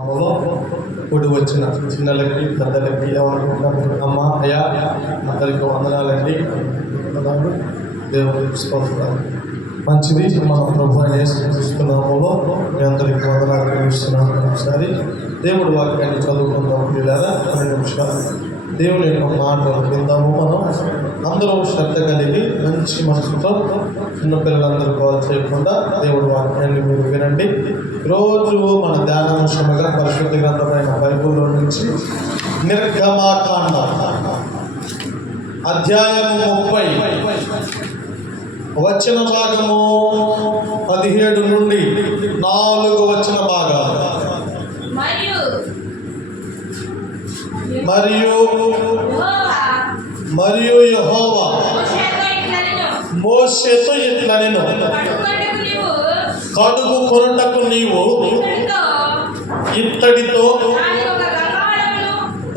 కూడి వచ్చిన చిన్నలకి పెద్దలకి ఎవరికి అమ్మ అయ్యా అందరికి వందనాలండి. దేవుడి స్తోత్రాలు. మంచిది. మన ప్రభు యేసుక్రీస్తునామములో మీ అందరికి వందనాలు ఇస్తున్నాము. ఒకసారి దేవుడి వాక్యాన్ని చదువుకుందాం. పిల్లరా 2 నిమిషాలు దేవుని యొక్క మాటలు విందాము. మనం అందరూ శ్రద్ధ కలిగి మంచి మనసుతో చిన్నపిల్లలందరూ కాల్ చేయకుండా దేవుడి వాక్యాన్ని మీరు వినండి. రోజు మన ధ్యానాంశముగా పరిశుద్ధ గ్రంథమైన బైబిల్లో నుంచి నిర్గమకాండం అధ్యాయం 30 వచన భాగము 17 నుండి 4 వచన భాగాలు. మరియు యెహోవా మోషేతో ఇట్లనెను, కడుగు కొనుటకు నీవు ఇత్తడితో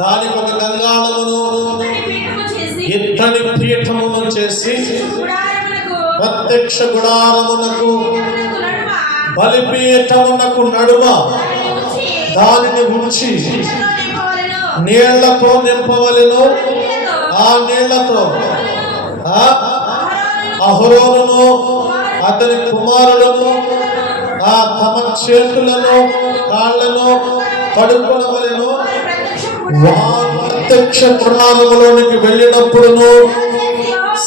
దానికి ఒక గంగాళమును ఇత్తడి పీఠమును చేసి ప్రత్యక్ష గుడారమునకు బలిపీఠమునకు నడుమ దానిని ఉంచి నీళ్లతో నింపవలెను. ఆ నీళ్లతో అహరోనును అతని కుమారులను తమ చేతులను కాళ్లను కడుక్కొనవలెను. ప్రత్యక్ష గుడారములోనికి వెళ్ళినప్పుడును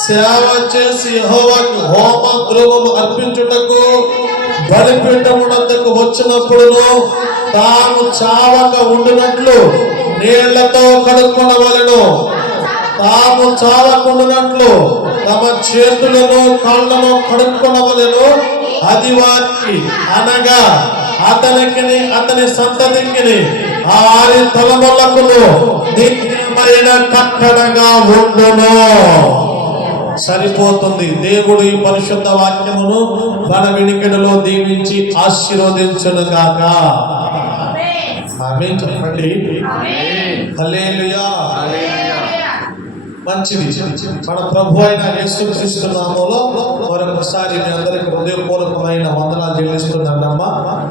సేవ చేసి యెహోవాకు హోమ ద్రవ్యము అర్పించుటకు బలిపీఠమునకు వచ్చినప్పుడును తాము చావక ఉండినట్లు నీళ్లతో కడుక్కొనవలెను. తాము చావకుండానట్లు తమ చేతులను కాళ్లను కడుక్కొనవలెను. అది వారికి అనగా అతనికి అతని సంతతికి 6 తలములకును నిత్యమైన కట్టడగా ఉండును. సరిపోతుంది. దేవుడు ఈ పరిశుద్ధ వాక్యమును మన వినికిడిలో దీవించి ఆశీర్వదించును గాక. ఆమేన్ చెప్పండి. హల్లెలూయా. మంచిది. మన ప్రభు అయిన యేసుక్రీస్తు నామములో మరొకసారి మీ అందరికి హృదయపూర్వకమైన వందనాలు చెల్లిస్తున్నానమ్మా.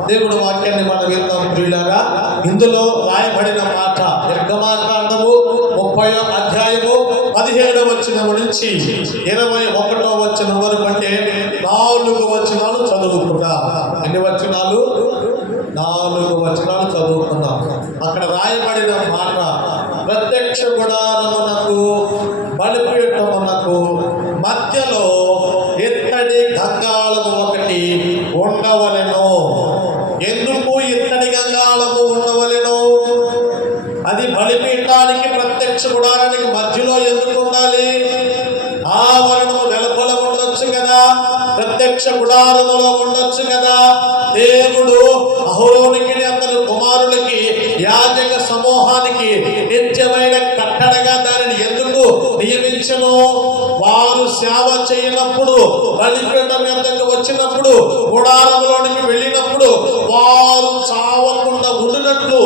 దేవుడు వాక్యాన్ని మనం విందాం ప్రియులారా. ఇందులో రాయబడిన మాట నిర్గమకాండము 30వ అధ్యాయము 17వ వచనం నుంచి 21వ వచనం వరకు, అంటే 4 వచనాలు చదువుకుందాం. ఎన్ని వచనాలు? 4 వచనాలు చదువుకుందాం. అక్కడ రాయబడిన మాట ప్రత్యక్ష గుడారమునకు బలిపీఠమునకు మధ్యలో ఇత్తడి గంగాళము ఒకటి ఉండవలెను. ఎందుకు ఇత్తడి గంగాళము ఉండవలెను? అది బలిపీఠానికి ప్రత్యక్ష గుడారానికి మధ్యలో ఎందుకు ఉండాలి? ఆవరణము వెలుపల ఉండొచ్చు కదా, ప్రత్యక్ష గుడారములో ఉండొచ్చు కదా. దేవుడు అహరోనుకి అతని కుమారులకి యాజక సమూహానికి నిత్యమైన కట్టడగా దానిని ఎందుకు నియమించను? వారు సేవ చేయనప్పుడు, బలిపీఠం యొద్దకు వచ్చినప్పుడు, గుడారంలోనికి వెళ్ళినప్పుడు వారు చావకుండా ఉండినట్లు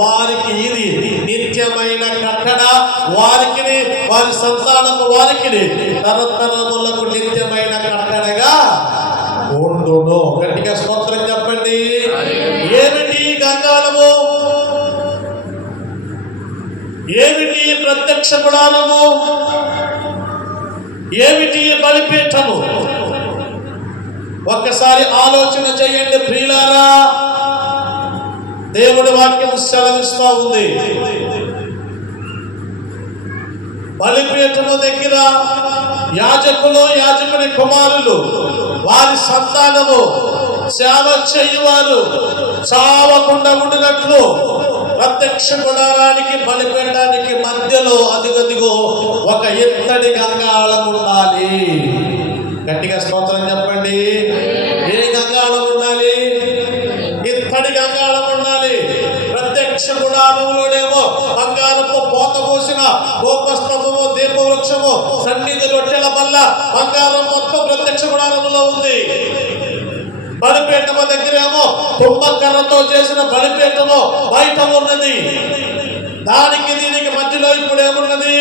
వారికి ఇది నిత్యమైన కట్టడ. వారికి, వారి సంతానము వారికి తరతరములకు నిత్యమైన కట్టడగా ఉండును. గట్టిగా స్తోత్రం చెప్పండి. ఏమిటి గంగాళము? ఏమిటి ప్రత్యక్ష గుడారము? ఏమిటి బలిపీఠము? ఒక్కసారి ఆలోచన చేయండి ప్రియులారా. దేవుడి వాక్యం సెలవిస్తా ఉంది. బలిపీఠము దగ్గర యాజకులు, యాజకుని కుమారులు, వారి సంతానము సేవ చేయువారు చావకుండా ఉండినట్లు ప్రత్యక్ష గుడారానికి బలిపీఠానికి మధ్యలో అదిగదిగో ఒక ఇత్తడి గంగాళం ఉండాలి. గట్టిగా స్తోత్రం చెప్పండి. ఏ గంగాళం ఉండాలి? ఇత్తడి గంగాళం ఉండాలి. ప్రత్యక్ష గుడారంలోనేమో బంగారపు పోత పోసిన గోపస్తంభము, దీపవృక్షము, సన్నిధి రొట్టెల వల్ల బంగారం మొత్తం ప్రత్యక్ష గుడారంలో ఉంది. బలిపీఠము దగ్గరేమో కుంభకర్రతో చేసిన బలిపీఠము బయట ఉన్నది. దానికి దీనికి మధ్యలో ఇప్పుడు ఏమున్నది?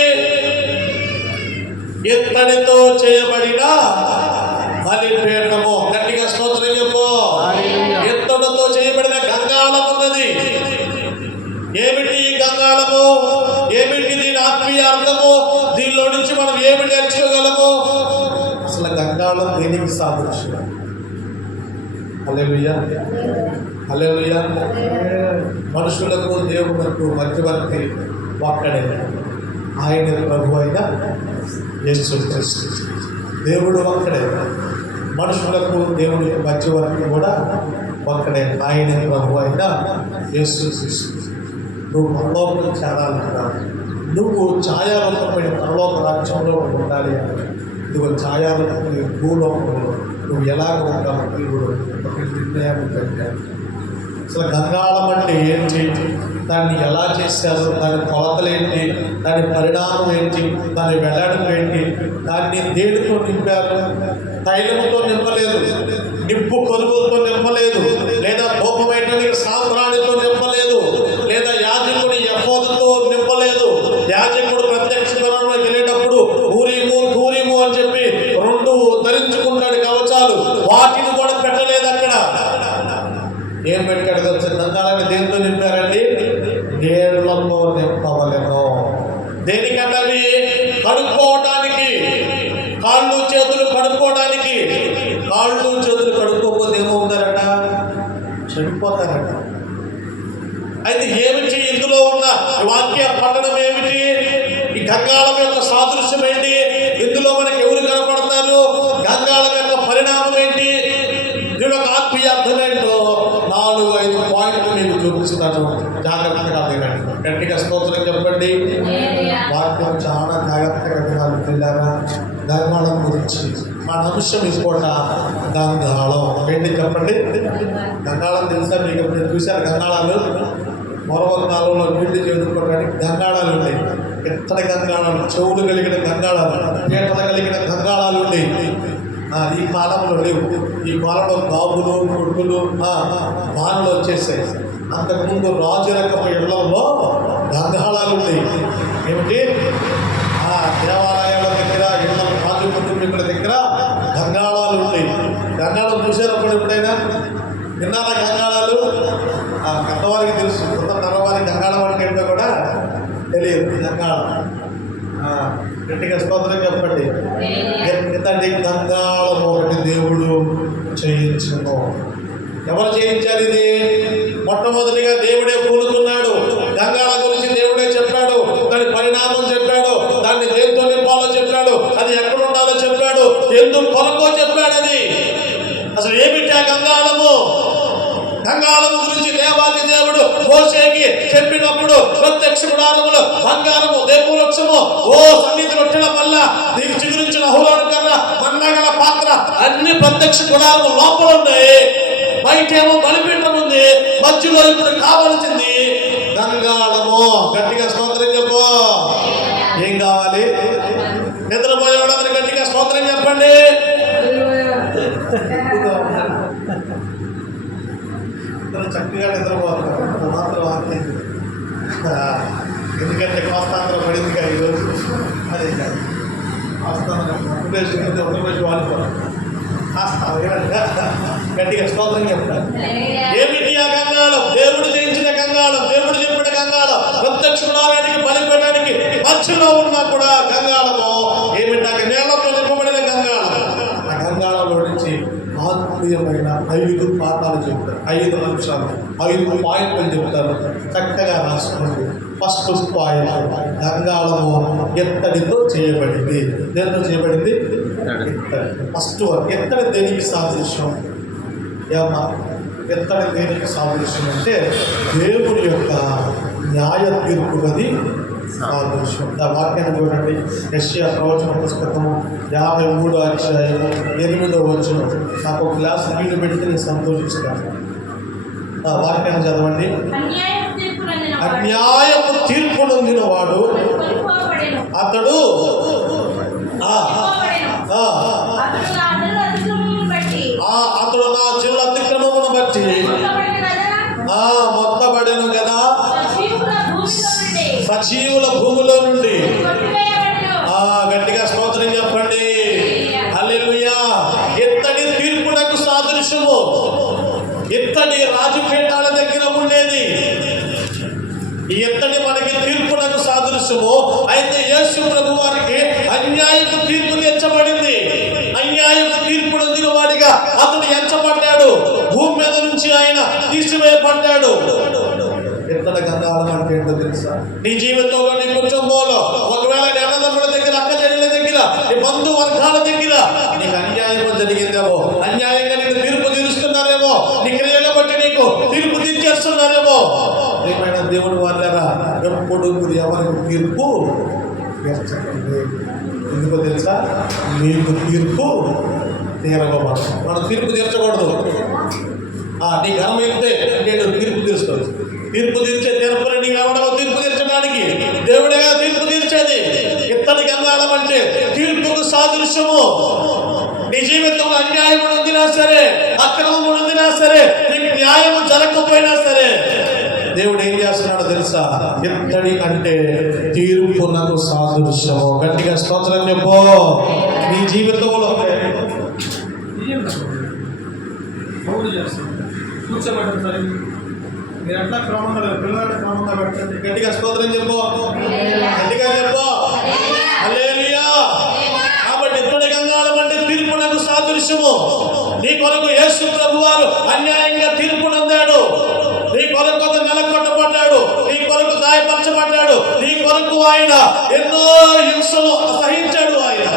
ఇత్తడితో చేయబడిన బలిపీఠము. గట్టిగా స్తోత్రం చెప్పు. ఇత్తడితో చేయబడిన గంగాళం ఉన్నది. ఏమిటి ఈ గంగాళము? ఏమిటి దీని ఆత్మీయ అర్థము? దీనిలో నుంచి మనం ఏమి నేర్చుకోగలము? అసలు గంగాళం దేనికి సాదృశ్యం? హల్లెలూయా, హల్లెలూయా. మనుషులకు దేవులకు మధ్యవర్తి ఒక్కడే, ఆయన ప్రభు అయిన యేసుక్రీస్తు. దేవుడు ఒక్కడే, మనుషులకు దేవునికి మధ్యవర్తి కూడా ఒక్కడే, ఆయన ప్రభు అయిన యేసుక్రీస్తు. నువ్వు పరలోకం చేరాలంటున్నావు, నువ్వు ఛాయారూపమైన పరలోక రాజ్యంలో ఉండాలి అంటే నువ్వు ఛాయారూపమైన భూలోకంలో నువ్వు ఎలాగ ఉంటావు దేవుడు ఒక నిర్ణయాన్ని పెట్టాడు. అసలు గంగాళం అంటే ఏంటి, దాన్ని ఎలా చేశారు, దాని కొలతలు ఏంటి, దాని పరిణామం ఏంటి, దాని వెల్లడం ఏంటి, దాన్ని దేనితో నింపారు? తైలముతో నింపలేదు, నిప్పు కొలువులతో నింపలేదు, లేదా కోపమైనటువంటి సాంబ్రాణితో నింపలేదు, లేదా యాజకుడి ఎఫోదుతో నింపలేదు. యాజకుడు ప్రత్యక్ష ధనంలో వెళ్ళేటప్పుడు ఊరిము తూరిము అని చెప్పి 2 ధరించుకున్నాడు కవచాలు, వాటిని కూడా పెట్టలేదు అక్కడ. ఏం పెట్టాడు తెలుసా? గంగాళాన్ని దేనితో నింపారండి? నీళ్లతో నింపవలెను. దేనికన్నవి? కడుక్కోవడానికి, కాళ్ళు చేతులు కడుక్కోవడానికి. కాళ్ళు చేతులు కడుక్కోకపోతే ఏమవుతారట? చెడిపోతారట. అయితే ఏమిటి ఇందులో ఉన్న వాక్య పఠనం ఏమిటి? ఈ గంగాళం యొక్క సాదృశ్యం ఏంటి? ఇందులో మనకి ఎవరు కనపడతారు? గంగాళం యొక్క పరిణామం ఏంటి? దీని యొక్క ఆత్మీయ అర్థం ఏంటో 4-5 పాయింట్లు మీకు చూపిస్తాను, జాగ్రత్తగా వినండి. గట్టిగా స్తోత్రం చెప్పండి. వాక్యం చాలా జాగ్రత్తగా వినాలి పిల్లారా. గంగాళం గురించి మన అంశం ఇసుకోట గంగాళం ఏంటి చెప్పండి. గంగాళం తెలుసా మీకు? మీరు చూశారు గంగాళాలు? మరొక కాలంలో నీళ్లు చేదుకోవడానికి గంగాళాలు ఉన్నాయి. ఎత్తడి గంగాళాలు, చెవులు కలిగిన గంగాళాలు, పీటలు కలిగిన గంగాళాలు ఉన్నాయి. ఈ కాలంలో లేవు. ఈ కాలంలో బాబులు కొడుకులు బాణలు వచ్చేసాయి. అంతకుముందు రాజరకపు ఇళ్లలో గంగాళాలు ఉన్నాయి. ఏమిటి? దేవాలయాల దగ్గర, ఇళ్ళ రాజు కుటుంబీకుల దగ్గర గంగాళాలు ఉన్నాయి. గంగాళం చూసేటప్పుడు ఎప్పుడైనా విన్నారా గంగాళాలు? పెద్దవారికి తెలుసు, కొత్త తరవారికి గంగాళం అంటే ఏంటో కూడా తెలియదు. గంగాళం గట్టిగా స్తోత్రం చెప్పండి. ఎంతటి గంగాళం ఒకటి దేవుడు చేయించను. ఎవరు చేయించాలి ఇది? మొట్టమొదటిగా దేవుడే పూనుకున్నాడు. గంగాళం గురించి దేవుడే చెప్పాడు, దాని పరిణామం చెప్పాడు, దాన్ని దేంతో నింపాలో చెప్పాడు, అది ఎక్కడ ఉండాలో చెప్పాడు, ఎందుకు కొలకో చెప్పాడు. అది అసలు ఏమిటి ఆ గంగాళము? గంగాళము గురించి దేవాది దేవుడు మోషేకి చెప్పినప్పుడు ప్రత్యక్ష గుడారములు బంగారము దేవలక్షము సన్నిధి రొట్టెల వల్ల దీనికి చిగురించిన అహరోను కర్ర మన్నగల పాత్ర అన్ని ప్రత్యక్ష గుడారము లోపల ఉన్నాయి. బయటేమో బలిపీఠం ఉంది, మధ్యలో ఇప్పుడు కావాల్సింది గంగాళము. గట్టిగా స్తోత్రం చెప్పు. ఏం కావాలి? నిద్రపోయేవాడు గట్టిగా స్తోత్రం చెప్పండి. చక్కగా నిద్రపోతారు మాత్రం వాక్యం. ఎందుకంటే కోస్తాంధ్ర పడింది కదా ఈరోజు. అదే కాదు, కోస్తాంధ్ర ఉత్తరప్రదేశ్ వాలిపోతారు. గట్టిగా స్తోత్రం చెప్తారు. ఏమిటి ఆ గంగాళం? దేవుడు చేయించిన గంగాళం, దేవుడు చెప్పిన గంగాళం. ప్రత్యక్ష గుడారానికి బలిపీఠానికి మధ్యలో ఉన్నా కూడా గంగాళము ఏమిటి? నేలతో నింపబడిన గంగాళం. ఆ గంగాళంలో నుంచి ఆత్మీయమైన 5 పాఠాలు చెప్తారు, 5 అంశాలు, 5 పాయింట్లు చెప్తారు. చక్కగా రాసుకోండి. ఫస్ట్ పాయింట్, గంగాళము ఎత్తడితో చేయబడింది. దేనితో చేయబడింది? ఫస్ట్ ఎత్తడి దేనికి సాదృశ్యం? ఏమన్నా ఎత్తడి దేనికి సాదృశ్యం అంటే దేవుని యొక్క న్యాయ తీర్పుగది సాదృశ్యం. ఆ వాక్యాన్ని చూడండి. యెషయా ప్రవచన పుస్తకము 53వ అధ్యాయము 8వ వచనం. నాకు ఒక గ్లాస్ నీళ్లు పెడితే నేను సంతోషిస్తాను. వాక్యాన్ని చదవండి. అన్యాయపు తీర్పు నొందిన వాడు అతడు అతడు నా జీవుల అతిక్రమమును బట్టి మొత్తబడెను కదా, సజీవుల భూమిలో నుండి. గట్టిగా స్తోత్రం చెప్పండి. హల్లెలూయా. ఎత్తడి తీర్పునకు సాదృశ్యము. ఎత్తడి రాజపీఠాల దగ్గర ఉండేది. ఈ ఎత్తడి మనకి తీర్పునకు సాదృశ్యము. అయితే యేసు ప్రభు వారికి అన్యాయపు తీర్పు తీర్చబడింది. అన్యాయపు తీర్పు నొందిన వాడిగా అతడు ఎంచబడ్డాడు. భూమి మీద నుంచి ఆయన తీసివేయబడ్డాడు. ఎత్తడ గంగాళం అంటే ఏంటో తెలుసా? నీ జీవితంలో నీ కుటుంబంలో ఒకవేళ నీ అన్నదమ్ముల దగ్గర, అక్క చెల్లెల దగ్గర, నీ బంధు వర్గాల దగ్గర నీకు అన్యాయం జరిగిందేమో, అన్యాయంగా నీకు తీర్పు తీరుస్తున్నారేమో, నీ క్రియల బట్టి నీకు తీర్పు తీర్చేస్తున్నారేమో. ఏమైనా దేవుడు వాళ్ళరా ఎప్పుడు మీరు ఎవరికి తీర్పు తీర్చకండి. ఎందుకో తెలుసా? మీకు తీర్పు తీరవబడదు. మనం తీర్పు తీర్చకూడదు. నీ ఘనం ఇస్తే నేను తీర్పు తీరుస్తాను. తీర్పు తీర్చే తీర్పుని నీకు ఎవడో తీర్పు తీర్చడానికి దేవుడిగా తీర్పు తీర్చేది. ఇత్తడి గంగాళం అంటే తీర్పుకు సాదృశ్యము. నీ జీవితంలో అన్యాయం ఉండినా సరే, అక్రమం ఉండినా సరే, నీకు న్యాయం జరగకపోయినా సరే, దేవుడు ఏం చేస్తున్నాడో తెలుసా? ఇత్తడి అంటే తీర్పునకు సాదృశ్యము. గట్టిగా స్తోత్రం చెప్పు. నీ జీవితంలో కూర్చోబెట్టారు. మీరు ఎట్లా క్రమంగా పిల్లలు క్రమంగా పెట్టండి. గట్టిగా స్తోత్రం చెప్పు. గట్టిగా చెప్పు. హల్లెలూయా. కాబట్టి ఇత్తడి గంగాళం అంటే తీర్పునకు సాదృశ్యము. నీ కొరకు యేసు ప్రభువారు అన్యాయంగా తీర్పు నందాడు. నీ కొరకు ఒక నెలకొట్టబడ్డాడు. నీ కొరకు గాయపరచబడ్డాడు. నీ కొరకు ఆయన ఎన్నో హింసలు సహించాడు ఆయన.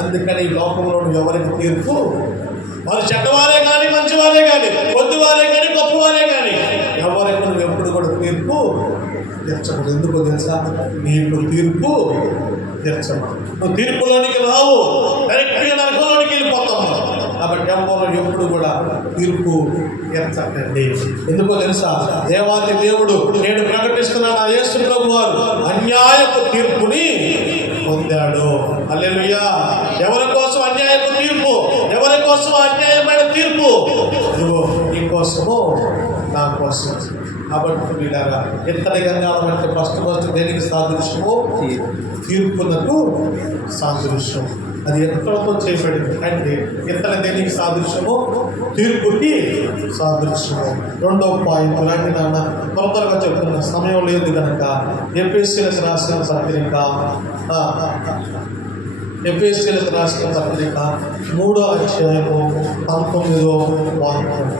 అందుకని ఈ లోకంలో ఎవరికి తీర్పు, వారు చెడ్డవారే కానీ, మంచివారే కానీ, కొద్దివారే కానీ, గొప్పవారే కానీ, ఎవరికి నువ్వు ఎప్పుడు కూడా తీర్పు తీర్చకూడదు. ఎందుకో తెలుసా? నీకు తీర్పు తీర్చమా. నువ్వు తీర్పులోనికి రావు, డైరెక్ట్గా నరకంలోనికి వెళ్ళిపోతాము. కాబట్టి ఎవరు ఎప్పుడు కూడా తీర్పు తీర్చకండి. ఎందుకో తెలుసా? దేవాది దేవుడు నేను ప్రకటిస్తున్నాను, యేసు ప్రభు వారు అన్యాయపు తీర్పుని పొందాడు. హల్లెలూయా. ఎవరి కోసం అన్యాయపు తీర్పు? ఎవరి కోసం అన్యాయమైన తీర్పు? నీ కోసము, నా కోసం. కాబట్టి వీళ్ళగా ఇత్తడి గంగాళం అంటే ఫస్ట్ దేనికి సాదృశ్యము? తీర్పునకు సాదృశ్యం. అది ఎత్తడితో చేయబడింది. అంటే ఇత్తడి దేనికి సాదృశ్యము? తీర్పుకి సాదృశ్యము. రెండవ పాయింట్ లాంటి నాన్న త్వరగా చెప్తున్న సమయం లేదు కనుక ఎఫెసీయులకు రాసిన పత్రిక 3వ అధ్యాయము 19వ వాక్యం.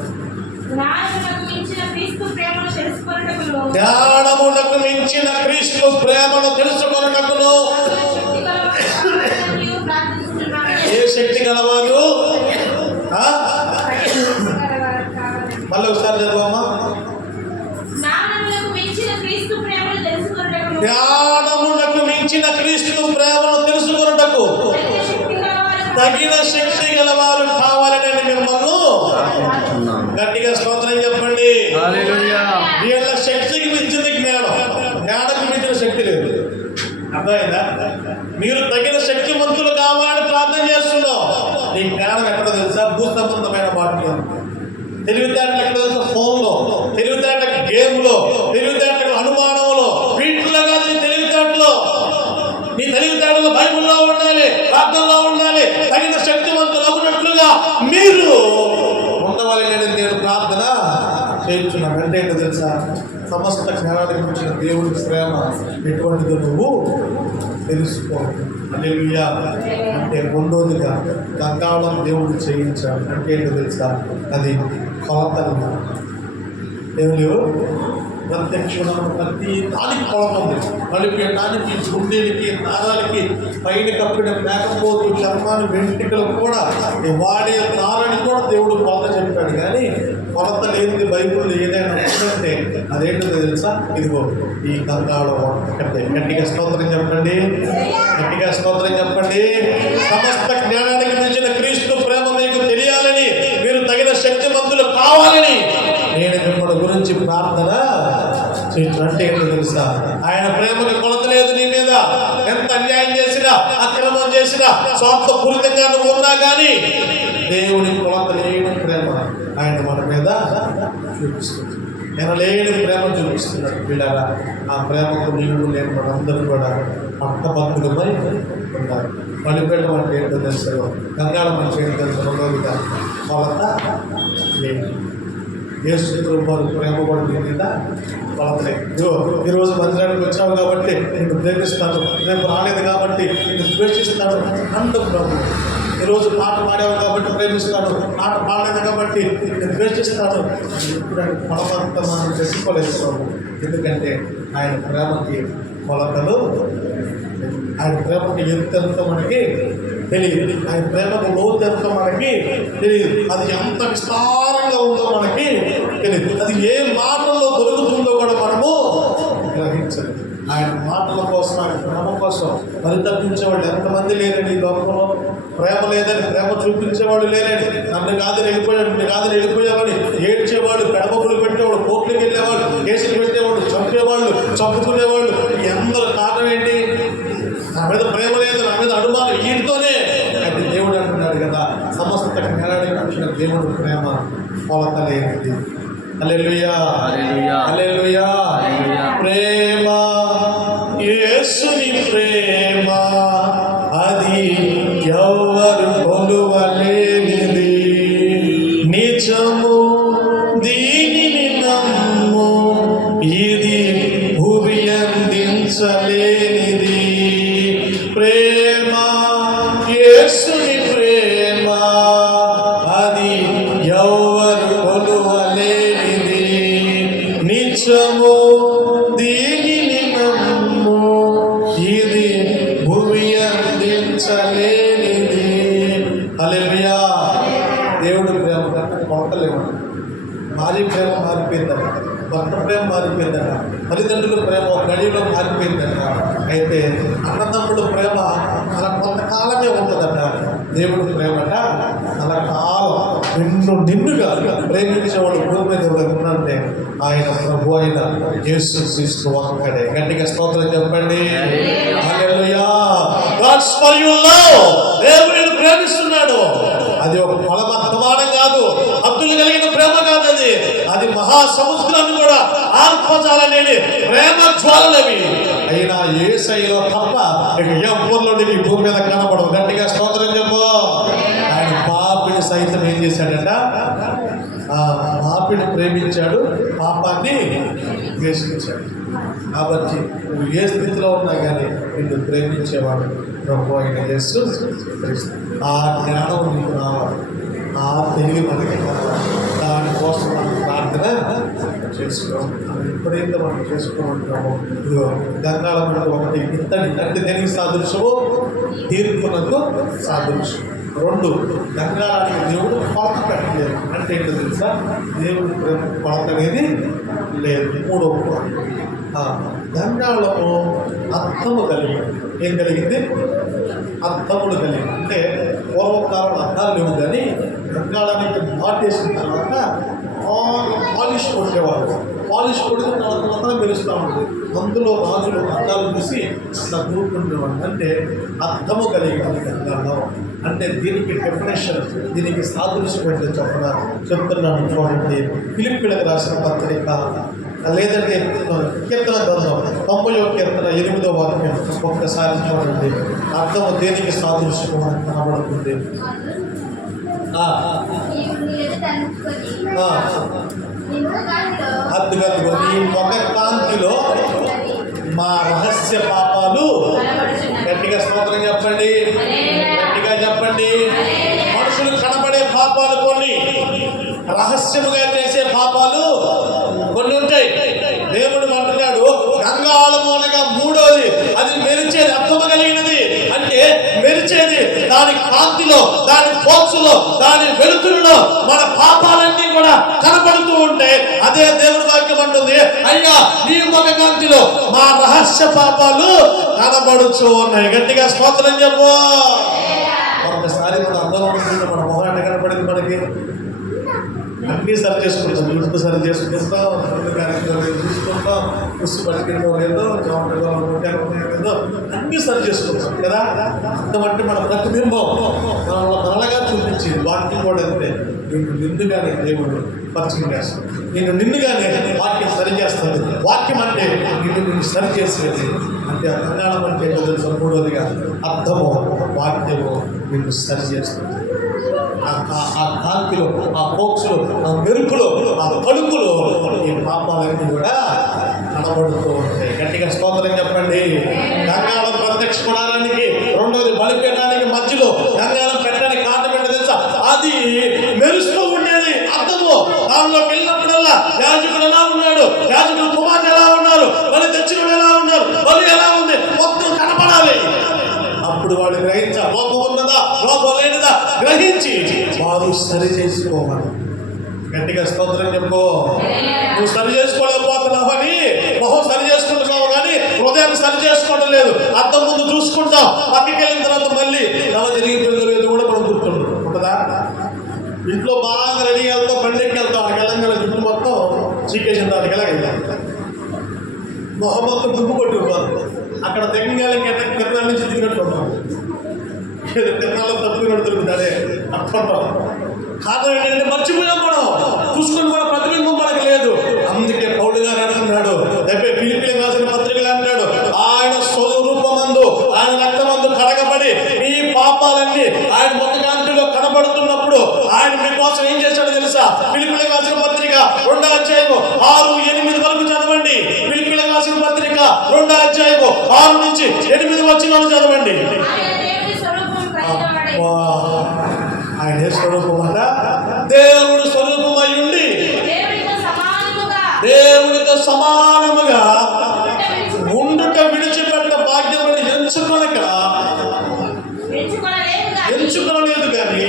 జ్ఞానమునకు మించిన క్రీస్తు ప్రేమను తెలుసుకొనుటకును ఏ శక్తి గలవారు? మళ్ళీ ఒకసారి చదవమ్మా. జ్ఞానమునకు మించిన క్రీస్తు ప్రేమను తెలుసుకొనుటకు తగిన శక్తి గలవారు కావాలని మిమ్మల్ని గట్టిగా స్తోత్రం చెప్పండి. వీళ్ళ శక్తికి మించింది జ్ఞానం. జ్ఞానకు మించిన శక్తి లేదు. అర్థమైందా? మీరు తగిన శక్తివంతులు కావాలని ప్రార్థన చేస్తున్నాం. నీ జ్ఞానం ఎక్కడ తెలుసా? భూ సంబంధమైన వాటిలో. తెలివితేటలు ఎక్కడ తెలుసా? ఫోన్లో, తెలివితేటల గేమ్లో, తెలివితేటల అనుమానంలో, వీటిలో కాదు. నీ తెలివితేటలో, నీ తెలివితేటలు బైబిల్లో ఉండాలి, ప్రార్థనలో ఉండాలి. తగిన శక్తివంతులు అవునట్లుగా మీరు ఉండవాలని నేను ప్రార్థన చేయించున్నాను. అంటే ఏంటో తెలుసా? సమస్త జ్ఞానానికి వచ్చిన దేవుడి ప్రేమ ఎటువంటిదో నువ్వు తెలుసుకో. హల్లెలూయా. అంటే రెండోదిగా గంగాళం దేవుడు చేయించాడు. అంటే ఏంటో తెలుసా? అది కొలతలు దేవుడు ప్రత్యక్షణం ప్రతి దానికి కొలత ఉంది. నలిపేయడానికి, గుండెలకి, నారాలకి, పైన కప్పిన మేకపోతు చర్మాన్ని, వెంట్రుకలు కూడా వాడే నారని కూడా దేవుడు కొలత చెప్పాడు. కానీ కొలత లేనిది బైబిల్లో ఏదైనా ఉందంటే అదేంటో తెలుసా? ఇదిగో ఈ గంగాళం ఒక్కటే. గట్టిగా స్తోత్రం చెప్పండి. గట్టిగా స్తోత్రం చెప్పండి. సమస్త జ్ఞానానికి మించిన క్రీస్తు ప్రేమ మీకు తెలియాలని, మీరు తగిన శక్తివంతులు కావాలని నేను మిమ్మల్ని గురించి ప్రార్థన చేయించు. అంటే ఏంటో తెలుసా? ఆయన ప్రేమకి కొలత లేదు నీ మీద. ఎంత అన్యాయం చేసినా, అక్రమం చేసినా, స్వార్థపూరితంగా నువ్వు ఉన్నా కానీ దేవుని కొలత లేని ప్రేమ ఆయన మన మీద చూపిస్తుంది. నేను లేని ప్రేమ చూపిస్తున్నాడు. పిల్లగా ఆ ప్రేమకు నీవు నేను మనందరూ కూడా పట్టభద్రులమై ఉన్నారు. బలిపీఠం అంటే ఏంటో తెలుసు, గంగాళం అంటే ఏంటో తెలుసు. రెండోదిగా కొలత లేదు. యేసు వారు ప్రేమ కూడా నీ మీద కొలతలేదు. ఈరోజు మందిరానికి వచ్చావు కాబట్టి నేను ప్రేమిస్తాను, రేపు రాలేదు కాబట్టి నేను ద్వేషిస్తాను అంటూ ప్రభు. ఈరోజు పాట పాడావు కాబట్టి ప్రేమిస్తాను, పాట పాడలేదు కాబట్టి నేను ద్వేషిస్తాను ఇప్పుడు ఆయన కొలత మనం తెలుసుకోలేదు ప్రభు. ఎందుకంటే ఆయన ప్రేమకి కొలతలు, ఆయన ప్రేమకి ఎంతెంత మనకి తెలియదు, ఆయన ప్రేమకు లోతు ఎంత మనకి తెలియదు, అది ఎంత విస్తారంగా ఉందో మనకి తెలియదు, అది ఏ మాటల్లో దొరుకుతుందో కూడా మనము గ్రహించలేదు. ఆయన మాటల కోసం, ఆయన ప్రేమ కోసం పరితపించేవాళ్ళు ఎంతమంది లేరని ఈ లోకంలో. ప్రేమ లేదని, ప్రేమ చూపించేవాడు లేరని, నన్ను కాదని వెళ్ళిపోయాడు, నిన్ను కాదని వెళ్ళిపోయేవాడు, ఏడ్చేవాడు, పెడమకులు పెట్టేవాడు, కోర్టులకు వెళ్ళేవాడు, కేసులు పెట్టేవాడు, చంపేవాళ్ళు, చంపుకునేవాళ్ళు, ఎందరో కారణం ఏంటి? నా మీద ప్రేమ లేదు, నా మీద అనుమానం, వీటితోనే. అంటే దేవుడు అంటున్నాడు కదా, సమస్త జ్ఞానానికి దేవుడు ప్రేమ కొలతలేనిది. హల్లెలూయా, హల్లెలూయా. ప్రేమ, యేసుని ప్రేమ, అది ఎవ్వరు కొలువలేనిది. నిజము దీనిని నమ్ము, ఇది భూమి అందించలేనిది. ప్రేమ, యేసుని ప్రేమ, అది ఎవ్వరు కొలువలేనిది. నిజము దీనిని నమ్ము, ఇది భూమి అందించలేనిది. హల్లెలూయా. దేవుడి ప్రేమ కన్నా కొలతలేము. భార్య ప్రేమ మారిపోయిందట, భర్త ప్రేమ మారిపోయిందట, తల్లిదండ్రుల ప్రేమ ఒక గడిలో మారిపోయిందట. అయితే అన్నదమ్ముడు ప్రేమ అలా కొంతకాలమే ఉంటుందట. దేవుడి ప్రేమట అలా కాలం నిన్నుగా ప్రేమించేవాడు భూమి మీద ఉన్నాడంటే ఆయన ప్రభు అయిన యేసు క్రీస్తు ఒక్కడే. గట్టిగా స్తోత్రం చెప్పండి. Hallelujah. God's for you love. దేవుడు నిన్ను ప్రేమిస్తున్నాడు. అది ఒక ఫలమర్థమానం కాదు, హద్దులు కలిగిన ప్రేమ కాదు, అది మహాసముద్రాన్ని కూడా ఆర్పజాలనేది ప్రేమ జ్వాలలవి. అయినా యేసయ్యలో తప్ప ఇక ఎవ్వరిలో నీకు భూమి మీద కనపడవు. గట్టిగా స్తోత్రం చెప్పు. ఆయన పాపిని సైతం ఏం చేశాడట? పాపిని ప్రేమించాడు, పాపాన్ని ద్వేషించాడు. కాబట్టి నువ్వు ఏ స్థితిలో ఉన్నా కానీ నిన్ను ప్రేమించేవాడు ప్రభు అయిన యేసు క్రీస్తు. ఆ జ్ఞానం నీకు రావాలి, ఆ తెలివి మనకి కావాలి. దానికోసం మనం ప్రార్థన చేసుకోవాలి. ఎప్పుడైతే మనం చేసుకోమంటున్నామో, ఇదిగో గంగాళములకు ఒకటి ఇత్తడి అంటే దేనికి సాదృశ్యము? తీర్పునకు సాదృశ్యం. 2, గంగాళానికి దేవుడు కొలత పెట్టలేదు. అంటే ఏంటో తెలుసా? దేవుడు కొలత అనేది లేదు. 3వ గంగాళము అర్థము కలిగింది. ఏం కలిగింది? అర్థములు కలిగింది. అంటే పూర్వకాలంలో అర్థాలు లేవు, కానీ గంగాళానికి మాటేసిన తర్వాత పాలిష్ కొట్టేవాడు. పాలిష్ కొట్టిన తర్వాత మెరుస్తూ ఉంటుంది. అందులో రాజులు అర్థాలు చూసి అట్లా కూరుకుంటునేవాడు. అంటే అర్థము కలిగింది గంగాళం. అంటే దీనికి డెఫినేషన్, దీనికి సాదృశ్యం ఏంటో చెప్తున్నాను చూడండి. ఫిలిప్పీలకు రాసిన పత్రిక, లేదంటే కీర్తన గ్రంథం 90వ కీర్తన 8వ వాక్యం ఒక్కసారి చూడండి. అర్థము దేనికి సాదృశ్యం కనబడుతుంది. అద్దుగద్దుగో నీ ముఖ కాంతిలో మా రహస్య పాపాలు. గట్టిగా స్తోత్రం చెప్పండి, గట్టిగా చెప్పండి. మనుషులు కనబడే పాపాలు కొన్ని, రహస్యముగా చేసే పాపాలు కొన్ని ఉంటాయి. దేవుడు అంటున్నాడు గంగాళము అనగా 3వది, అది మెరిచేది, అర్థము కలిగినది. అంటే మెరిచేది, దాని కాంతిలో, దాని ఫోక్స్లో, దాని వెలుతురులో మన పాపాలన్నీ కూడా కనపడుతూ ఉంటే అదే దేవుడి వాక్యం అంటుంది, అయ్యా నీ ముఖ కాంతిలో మా రహస్య పాపాలు కనబడుతూ ఉన్నాయి. గట్టిగా స్తోత్రం చెప్పు. ఒకసారి మన అందరం ఉంటుంది, మన మొహం ఎంత కనపడింది? మనకి అన్నీ సరి చేసుకుంటాం, యూట్యూబ్ సరి చేసుకుంటాం, చూసుకుంటాం, పుస్తు పట్టుకెళ్ళో లేదో, జామలో లేదో అన్నీ సరి చేసుకుంటాం కదా. అంతమంటే మన ప్రతిబింబం మనగా చూపించి వాక్యం కూడా అంతే. నిన్ను నిండుగానే దేవుడు పరిచయం చేస్తాడు, నిన్నుగానే వాక్యం సరి చేస్తాడు. వాక్యం అంటే నిన్ను సరి చేసేది. అంటే ఆ కన్నడం అంటే తెలుసు. 3వదిగా అర్థము, వాక్యము నిన్ను సరి చేస్తుంది. ఆ కాంతిలో, ఆ పోక్స్లో, ఆ మెరుపులో, ఆ పలుకులో ఈ పాపాలన్నీ కూడా కనబడుతూ ఉంటాయి. గట్టిగా స్తోత్రం చెప్పండి. గంగాళం ప్రత్యక్ష గుడారానికి, రెండోది బలిపీఠానికి మధ్యలో గంగాళం పెట్టడానికి కారణం ఏంటో తెలుసా? అది మెరుస్తూ ఉండేది అర్థము. దానిలోకి వెళ్ళినప్పుడల్లా యాజకుడు ఎలా ఉన్నాడు, యాజకుడు కుమారుడు ఎలా ఉన్నారు, బలి తెచ్చిన ఎలా ఉన్నారు, బలి ఎలా ఉంది, మొత్తం కనపడాలి. అప్పుడు వాళ్ళు గ్రహించాలి, లోపం ఉన్నదా లోపం లేనిదా గ్రహించి వారు సరి చేసుకోవాలి. గట్టిగా స్తోత్రం చెప్పు. నువ్వు సరి చేసుకోలేకపోతున్నావు అని మొహం సరి చేసుకుంటున్నావు కానీ హృదయాన్ని సరి చేసుకోవడం లేదు. అర్థం ముందు చూసుకుంటావు, పక్కకి వెళ్ళిన తర్వాత మళ్ళీ ఎలా జరిగిపోయిందో లేదు కూడా మనం గుర్తుంటుందా? ఇంట్లో బాగా రెడీ వెళ్తాం, బండికి వెళ్తాం, అక్కడికి వెళ్ళంగా జుట్టు మొత్తం చీకేసిన దానికి ఎలా వెళ్తాం, మొహం మొత్తం దుమ్ము కొట్టుకుపోదు. అక్కడ తెగంగాలకి తిరునాళ్ళ నుంచి దిగినట్టు ఉంటాం, తిరునాళ్ళ తప్పు పెడుతుంది. అదే అర్థం కారణం ఏంటంటే మర్చిపోయాం, మనం చూసుకుని కూడా ప్రతిబింబం మనకు లేదు. అందుకే పౌలు గారు అంటున్నాడు, ఫిలిప్పీయులకు రాసిన పత్రికలు అంటాడు, ఆయన స్వరూపమందు ఆయన రక్తమందు కడగబడి మీ పాపాలన్నీ ఆయన ముఖకాంతిలో కనబడుతున్నప్పుడు ఆయన మీకోసం ఏం చేశాడో తెలుసా? ఫిలిప్పీయులకు రాసిన పత్రిక 2వ అధ్యాయము 6-8 వరకు చదవండి. ఫిలిప్పీయులకు రాసిన పత్రిక 2వ అధ్యాయము 6 నుంచి 8 వచనాలు చదవండి. ఆయన స్వరూపం అట, దేవుడు స్వరూపమై ఉండి దేవుడితో సమానముగా ఉండుట విడిచిపెట్ట భాగ్యమని ఎంచుకోలేదు కానీ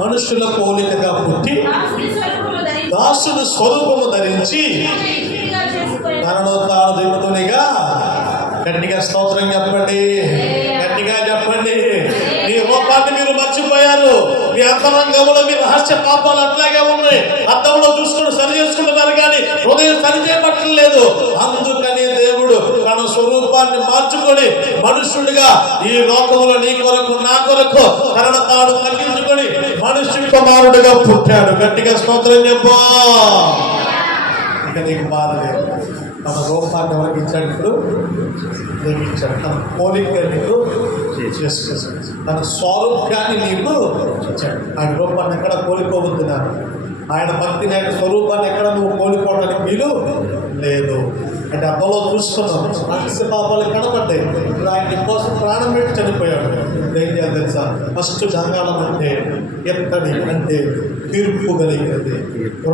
మనుషుల పోలికగా పుట్టి దాసుడు స్వరూపము ధరించి తనను తాను దిగుతునిగా. గట్టిగా స్తోత్రం చెప్పండి, గట్టిగా చెప్పండి. మీ రూపాన్ని మీరు మర్చిపోయారు, మీ అంతరంగంలో మీ రహస్య పాపాలు అట్లాగే ఉన్నాయి. అర్థంలో చూసుకుని సరి చేసుకుంటున్నారు కానీ హృదయం సరి చేయబట్టలేదు. అందుకని దేవుడు తన స్వరూపాన్ని మార్చుకొని మనుషుడిగా ఈ లోకంలో నీ కొరకు నా కొరకు తనను తాను తగ్గించుకొని మనుష్యుడి కుమారుడిగా పుట్టాడు. గట్టిగా స్తోత్రం చెప్పు. ఇక నీకు బాధ లేదు. తన రూపాన్ని ఎవరికి ఇచ్చాడు? ఇప్పుడు నీకు ఇచ్చాడు. తన పోలిక నీకు చేసుకొచ్చాడు, తన స్వరూపాన్ని నీకు ఇచ్చాడు. ఆయన రూపాన్ని ఎక్కడ కోలుకోవద్దున్నారు, ఆయన భక్తిని, ఆయన స్వరూపాన్ని ఎక్కడ నువ్వు కోలుకోవడానికి వీలు లేదు. అంటే అబ్బలో చూసుకున్నాం, రహస్య పాపాలు కనపడ్డాయి. ఇప్పుడు ఆయన కోసం ప్రాణం పెట్టి చనిపోయాడు. ఏం చేయాలి తెలుసా? ఫస్ట్ గంగాళం అంటే ఎత్తడి, అంటే తీర్పు కలిగినది.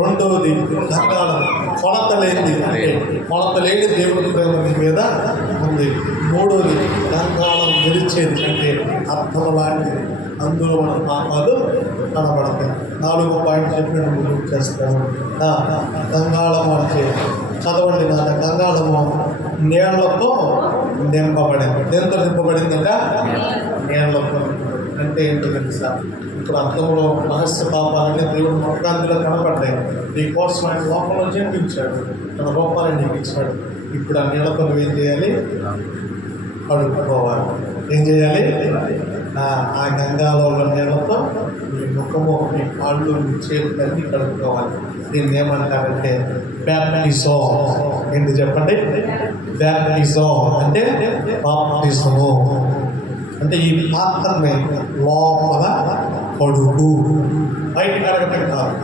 రెండవది గంగాళం కొలత లేనిది, అంటే కొలత లేని దేవుడి ప్రేమ నీ మీద ఉంది. మూడవది గంగాళం గెలిచేది, అంటే అర్థం లాంటిది. అందులో మన పాపాలు కనబడతాయి. 4వ పాయింట్ చెప్పిన ముందుకు చేస్తాను. గంగాళం అంటే చదవండి నాన్న. గంగాళము నీళ్లతో నింపబడింది. దేంతో నింపబడిందంట? నీళ్లతో. అంటే ఏంటో తెలుసా? ఇప్పుడు అర్థంలో రహస్య పాపాలన్నీ దేవుడు ముఖకాంతిలో కనపడ్డాయి. నీ కోసం ఆయన లోపంలో చేపించాడు, తన రూపాన్ని నీకు ఇచ్చాడు. ఇప్పుడు ఆ నీళ్లతో నువ్వేం చేయాలి? కడుక్కోవాలి. ఏం చేయాలి? ఆ గంగాలో నీళ్లతో నీ ముఖము, నీ కాళ్ళు, నీ చేతులన్నీ కడుక్కోవాలి. దీన్ని ఏమంటారంటే బ్యాప్టిజం. ఏంటి చెప్పండి? బ్యాప్టిజం అంటే బాప్టిజము. అంటే ఈ పాత్రని లోపల కడుగు, బయట కడగటం కాదు.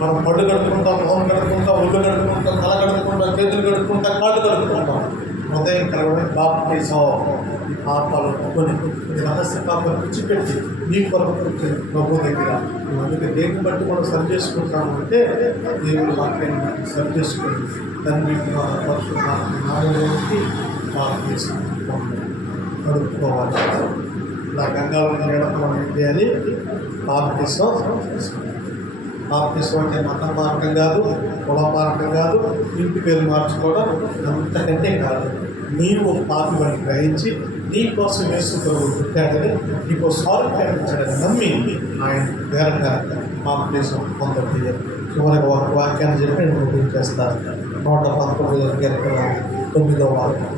మనం పళ్ళు కడుక్కుంటాం, మొహం కడుక్కుంటాం, ఒళ్ళు కడుక్కుంటాం, తల కడుక్కుంటాం, చేతులు కడుక్కుంటాం, కాళ్ళు కడుక్కుంటాం. హృదయం కడగడం బాప్టిజం. ఈ పాపాలు కొని ఈ రహస్య పాపాలు విడిచిపెట్టి నీ కొరకు ప్రభు దగ్గర అందుకే దేన్ని బట్టి మనం సరి చేసుకుంటాము అంటే దేవుడు వాక్యాన్ని సరి చేసుకుని దాన్ని నాగలోకి బాప్టిజం కడుక్కోవాలి. ఇలా గంగాలో నీడకు మనం ఏం చేయాలి? బాప్టిజం. బాప్టిజం అంటే మత మార్గం కాదు, కుల మార్గం కాదు, ఇంటి పేరు మార్చుకోవడం అంతకంటే కాదు. నీవు పాపని గ్రహించి నీ కోసం వేసుకొని పుట్టాడని, నీకు స్వార్థాన్ని ఇచ్చాడని నమ్మి ఆయన వేరంగా బాప్టిజం పొందండి. చివరికి ఒక వాక్యాన్ని చెప్పి నేను ముగించేస్తాను. 119వ కీర్తన 9వ వాక్యం.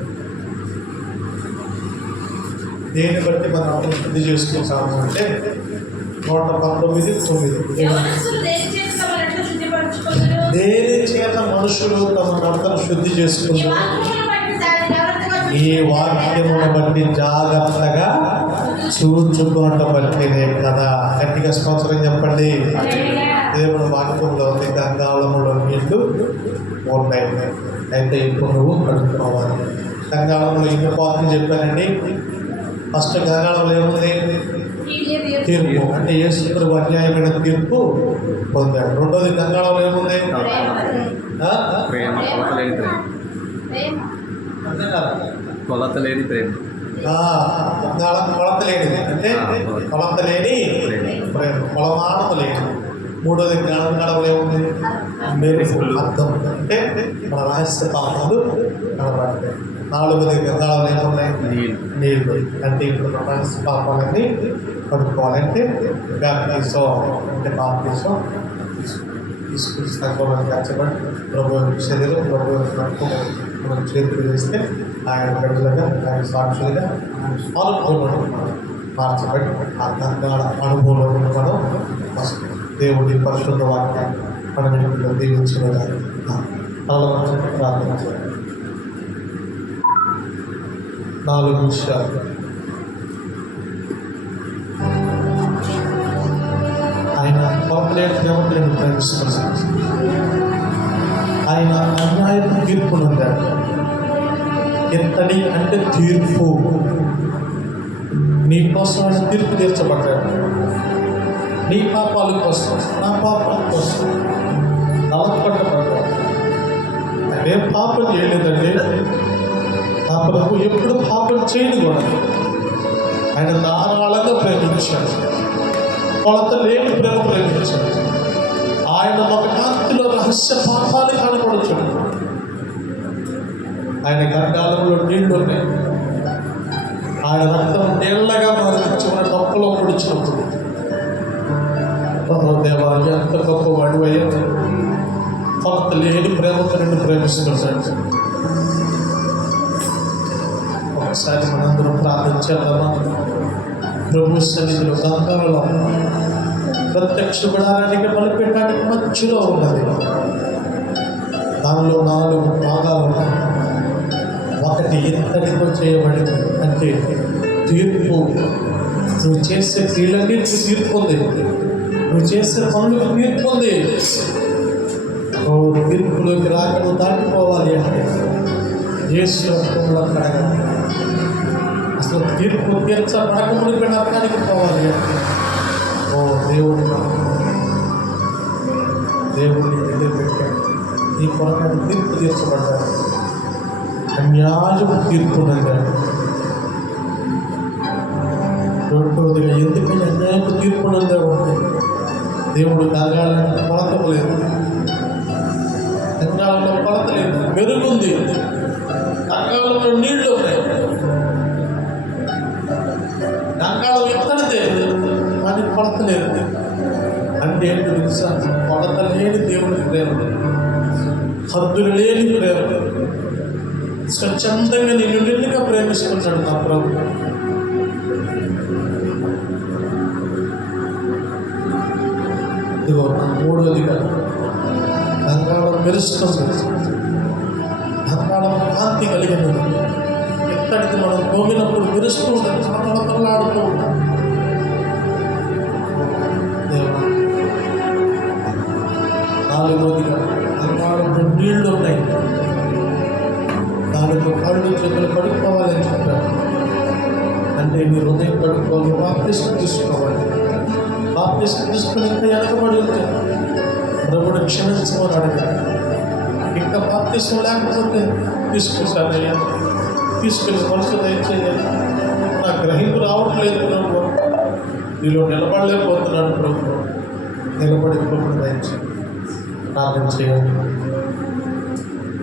దేన్ని బట్టి మనం అతను శుద్ధి చేసుకుంటాము అంటే 119:9. దేని చేత మనుషులు తమ నడతను శుద్ధి చేసుకుంటారు? ఈ వాక్యమును బట్టి జాగ్రత్తగా చూచుకోవటం బట్టినే కదా. గట్టిగా స్తోత్రం చెప్పండి. దేవుడు వాక్యంలో ఉంది, గంగాళములో నీళ్లు ఉన్నాయి. అయితే ఇప్పుడు నువ్వు కడుక్కోవాలి. గంగాళంలో ఎన్ని పాత్రలు చెప్పానండి. ఫస్ట్ గంగాళంలో ఏముంది? తీర్పు, అంటే యేసుప్రభువు అన్యాయమైన తీర్పు పొందాడు. రెండోది గంగాళంలో ఏముంది? కొలత లేని ప్రేమ. కొలత లేనిది అంటే కొలత లేని ప్రేమ, కొలమానత లేని. మూడోది గంగాళంలో ఏముంది? మెరుపు, అర్థం, అంటే మన రహస్య పాపాలు కనబడతాయి. నాలుగోది గంగాళంలో ఏమున్నాయి? నీళ్ళు, అంటే ఇప్పుడు మన రహస్య పాపాలన్నీ కడుక్కోవాలంటే బ్యాప్టిజం, అంటే బాప్టిజం తీసుకుని సంఘంలో కచ్చబడి ప్రభు శరీరం ప్రభు మనం చేతులు వేస్తే ఆయన బిడ్డలుగా, ఆయన సాక్షులుగా అనుభవం మార్చబడి ఆ గంగాళ అనుభవంలో మనం దేవుడి పరిశుద్ధ వాక్యాన్ని మన ఇంట్లో దీవించడానికి ప్రార్థన చేయాలి. 4 విషయాలు. ఆయన కొలతలేని ప్రేమను ప్రేమిస్తున్నాడు. ఆయన అన్యాయపు తీర్పు నొందాడు. ఎంతటి అంటే తీర్పు, నీ కోసం ఆయన తీర్పు తీర్చబడ్డాడు. నీ పాపాల కోసం, నా పాపాల కోసం నలపట్టబడ్డాడు. ఆయన పాపం చేయలేదండి. నా ప్రభు ఎప్పుడు పాపం చేయడు కూడా. ఆయన ధారాళంగా ప్రేమించాడు. కొలత లేని ప్రేమ ప్రేమించాడు. ఆయన ఒక కాంతిలో రహస్య పాపాలు కనపడుచుడు. ఆయన గంగాళంలో నీళ్లు ఉన్నాయి. ఆయన రక్తం నీళ్ళగా మారించి మన తప్పులో పొడిచినప్పుడు దేవా ఎంత గొప్ప వాడివయ్యా, కొలత లేని ప్రేమతో నిన్ను ప్రేమిస్తున్నాడు. ఒకసారి మనందరం ప్రార్థించేద్దామా? ప్రభు సన్నిధిలో గంగాళం ప్రత్యక్ష గుడారానికి బలిపెట్టడానికి మధ్యలో ఉన్నది. దానిలో 4 భాగాలు ఉన్నాయి. ఒకటి ఎంతటితో చేయబడింది అంటే తీర్పు. నువ్వు చేసే క్రియలన్నిటికీ తీర్పు ఉంది. నువ్వు చేసే పనులకు తీర్పు ఉంది. తీర్పులోకి రాక దాటిపోవాలి అంటే యేసు రక్తంలో కడగాలి. అసలు తీర్పు తీర్చబడక మునిపి నరకానికి పోవాలి అంటే దేవుడిని ఎదురు పెట్టాడు. ఈ కొరకాన్ని తీర్పు తీర్చబడ్డాడు. అన్యాయపు తీర్పు నడిగాడు. రెండవదిగా ఎందుకని అన్యాయపు తీర్పు నడిగాడు? దేవుడు గంగాళానికి కొలత లేదు. గంగాళంలో కొలత లేదు, మెరుగుంది. గంగాళంలో నీళ్లు ఉన్నాయి. గంగాళం ఎక్కడితే అది కొలత లేదు. అంటే ఏంటి తెలుసా? కొలత లేని దేవుడి ప్రేమ, హద్దులు లేని ప్రేమ. స్వచ్ఛందంగా నిన్ను నిన్నుగా ప్రేమిస్తున్నాడు నా ప్రభు. ఇదిగో మూడోదిగా గంగాళం మెరుస్తుంది. గంగాళం కాంతి కలిగినది. ఎక్కడికి మనం తోమినప్పుడు మెరుస్తూ ఉంటాం, కళకళలాడుతూ ఉంటాం. నాలుగోదిగా గంగాళంలో నీళ్లు ఉన్నాయి. దానితో కళ్ళు చేతులు కడుక్కోవాలని చెప్పాడు. అంటే నీ హృదయం కడుక్కోవాలి, బాప్టిజం తీసుకోవాలి. బాప్టిజం తీసుకుని ఇంకా వెనకబడి ఉంటుంది. ప్రభుడు క్షమించమని అడగాలి. ఇంకా బాప్టిజం లేకపోతే తీసుకుంటానయ్యా, తీసుకుని మనసు దయచేయాలి. నా గ్రహింపు రావట్లేదు ప్రభు, నీలో నిలబడలేకపోతున్నాడు ప్రభు. నిలబడి ప్రభు దయచేయాలి. ప్రార్థన చేయాలి.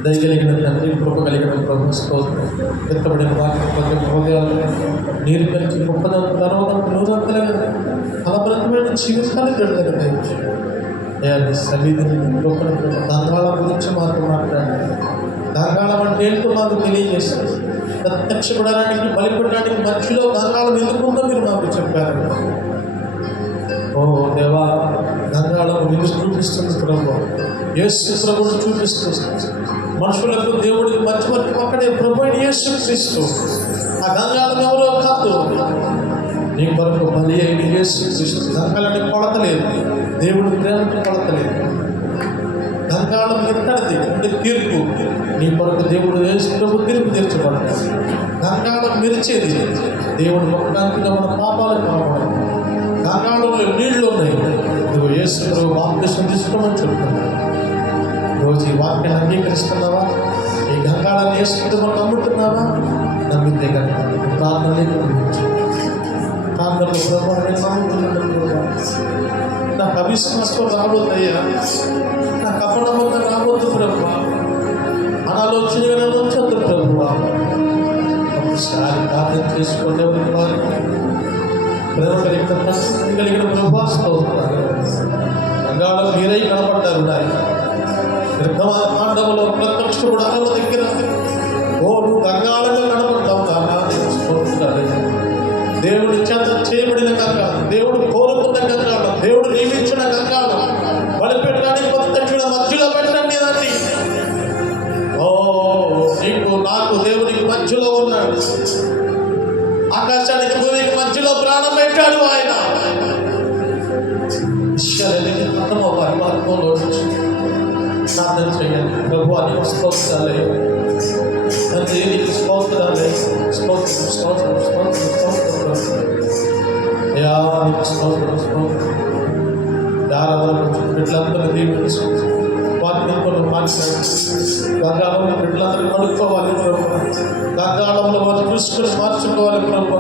దయగలిగిన తండ్రి, కృప కలిగిన ప్రభు స్తోత్రం. ఎత్తబడిన వాక్యం హృదయాలు నీరు కలిసి గొప్పదంతా తరవదంతా నూరంతలుగా ఫలప్రదమైన జీవితాన్ని విడుదల దయచేయాలి. సన్నిధిని గొప్ప గంగాళం గురించి మాకు మాట్లాడాలి. గంగాళం అంటే ఏంటో మాకు తెలియజేస్తారు. ప్రత్యక్ష గుడారానికి బలిపెట్టడానికి మధ్యలో గంగాళం ఎందుకుందో మీరు మాకు చెప్పారు. ఓ దేవా, గంగాళం నిన్ను చూపిస్తుంది ప్రభు. యేసు ప్రభువును చూపిస్తుంది. మనుషులకు దేవుడికి మధ్యవర్తి ఒక్కడే ప్రభు అయిన యేసుక్రీస్తు. ఆ గంగాళం ఎవరో కాదు, నీ కొరకు బలి అయిన యేసుక్రీస్తు. గంగాళానికి కొలత లేదు, దేవుడి ప్రేమకు కొలత లేదు. గంగాళం ఎక్కడిది అంటే తీర్పు. నీ కొరకు దేవుడు యేసు ప్రభు తీర్పు తీర్చబడతాడు. గంగాళం మెరిచేది, దేవుడు మొక్కడానికి మన పాపాలు కాపాడు. గంగాళంలో నీళ్లు ఉన్నాయి, నువ్వు యేసు ప్రభు బాప్తిసం తీసుకోమని చెప్తున్నావు. రోజు ఈ వాక్యాన్ని అంగీకరిస్తున్నావా? ఈ గంగాళాన్ని యేసు ప్రభు నమ్ముతున్నావా? నమ్మితే కనుక ప్రార్థనలో ప్రభు నేను నమ్ముతున్నాను, నాకు అవిశ్వాసం రాబోద్దయ్యా, నాకు అపనమ్మకం రాబోద్దు ప్రభు, అనాలోచనగా ఉంచొద్దు ప్రభు. ఒకసారి ప్రార్థన చేసుకోండి. ప్రేమ కలిగిన ప్రభాస్తో గంగాళం మీరై కనపడ్డారు. నిర్గమాండంలో ప్రత్యక్షుడు అరవ దగ్గర నువ్వు గంగాళంలో కనపడతావు కానా? దేవుడి చేత చేయబడిన గంగాళం, దేవుడు కోరుకున్న గంగాళం, దేవుడు నియమించిన గంగాళం. బలిపెట్టడానికి ప్రత్యక్షుడు మధ్యలో పెట్టండి దాన్ని. నీకు నాకు దేవునికి మధ్యలో ఉన్నాడు. ఆకాశానికి భూమికి మధ్యలో ప్రాణం పెట్టాడు ఆయన. విషయాలన్నీ అర్థమవ్వాలి. మార్గంలో ప్రార్థన చేయండి. ప్రభు నీకు స్తోత్రాలే, తండ్రి నీకు స్తోత్రాలే, స్తోత్రం స్తోత్రం స్తోత్రం స్తోత్రం అయ్యా, నీకు స్తోత్రం స్తోత్రం. బిడ్డలందరూ దీవించు, వాటిని గంగాళంలో బిడ్డలందరూ కడుక్కోవాలి ప్రభు. గంగాళంలో వారు చూసుకొని మార్చుకోవాలి ప్రభు.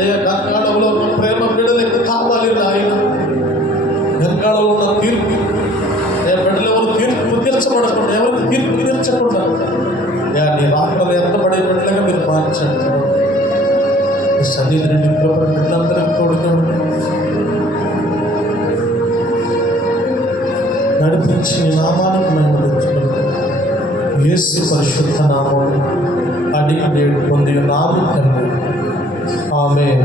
అయ్యా, గంగాళంలో ప్రేమ బిడ్డలకు కావాలి ఆయన. గంగాళంలో ఉన్న తీర్పు బిడ్డలు ఎవరు తీర్పు తీర్చబడకుండా, ఎవరు తీర్పు తీర్చకుండా నీ రాకడలు ఎంతబడే బిడ్డలుగా మీరు మార్చండి. ఈ సన్నిధి నుండి బిడ్డలందరికీ తోడుగా నడిపించి నీ నామానికి మేము తెచ్చుకుంటాం. యేసు పరిశుద్ధ నామం అడిగి పొంది నామం. ఆమేన్.